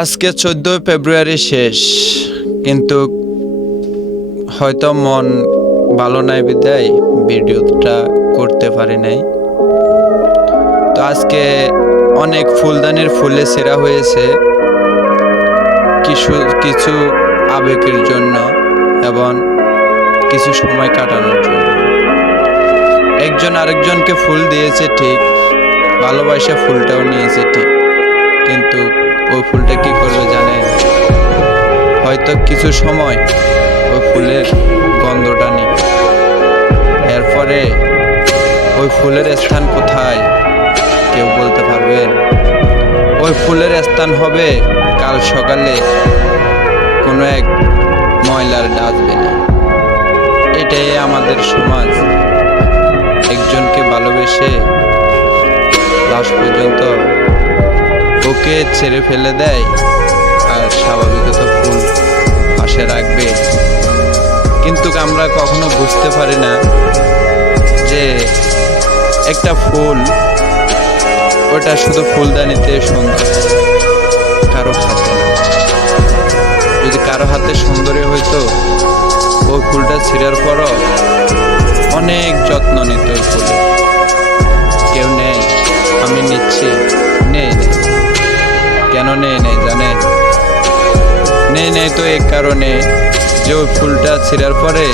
আজকে 14 ফেব্রুয়ারি শেষ, কিন্তু হয়তো মন ভালো নাই বিদায় ভিডিওটা করতে পারি নাই। তো আজকে অনেক ফুলদানির ফুলে ছেঁড়া হয়েছে কিছু কিছু আবেগের জন্য এবং কিছু সময় কাটানোর জন্য। একজন আরেকজনকে ফুল দিয়েছে ঠিক, ভালোবাসা ফুলটাও নিয়েছে ঠিক, কিন্তু ওই ফুলটা কি করবে জানেন? হয়তো কিছু সময় ওই ফুলের গন্ধটা নিবে, এরপরে ওই ফুলের স্থান কোথায় কেউ বলতে পারবেন? ওই ফুলের স্থান হবে কাল সকালে কোনো এক ময়লার ডাস্টবিনে। এটাই আমাদের সমাজ, একজনকে ভালোবেসে লাস্ট পর্যন্ত ওকে ছেড়ে ফেলে দেয়, আর স্বাভাবিকত ফুল পাশে রাখবে। কিন্তু আমরা কখনো বুঝতে পারি না যে একটা ফুল ওটা শুধু ফুলদানিতে সুন্দর, কারো হাতে না। যদি কারো হাতে সুন্দরী হইতো, ওই ফুলটা ছিঁড়ার পরও অনেক যত্ন নিত ওই ফুলে। কেউ নেই, আমি নিচ্ছি, নেই কেন নেই জানেন? নেই তো এই কারণে যে ওই ফুলটা ছিঁড়ার পরে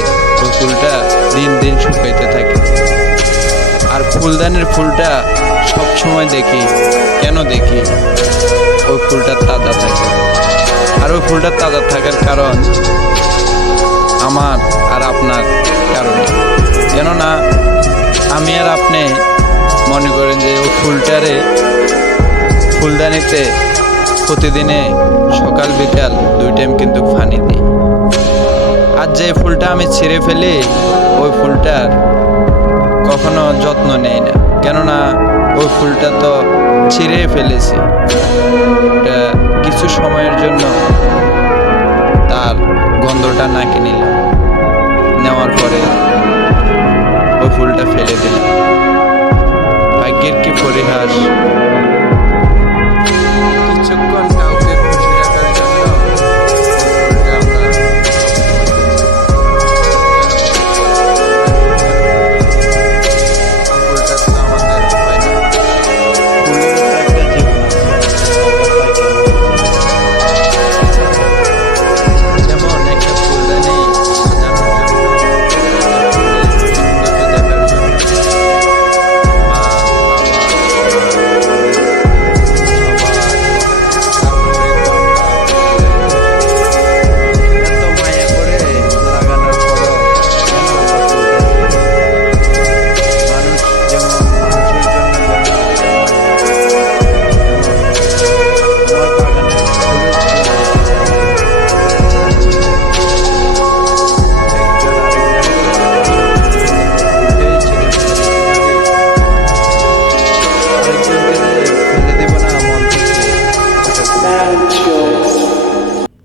ওই ফুলটা দিন দিন শুকাইতে থাকে। আর ফুলদানির ফুলটা সব সময় দেখি, কেন দেখি? ওই ফুলটা তাজা থাকে। আর ওই ফুলটা তাজা থাকার কারণ আমার আর আপনার কারণে। কেননা আমি আর আপনি মনে করেন যে ওই ফুলটারে ফুলদানিতে প্রতিদিনে সকাল বিকাল 2 টাইম কিন্তু পানি দিই। আর যে ফুলটা আমি ছিঁড়ে ফেলি, ওই ফুলটার কখনো যত্ন নেই না, কেননা ওই ফুলটা তো ছিঁড়ে ফেলেছি। ওটা কিছু সময়ের জন্য তার গন্ধটা নাকে নিলাম, নেওয়ার পরে ওই ফুলটা ফেলে দিলাম। ভাগ্যের কি পরিহাস!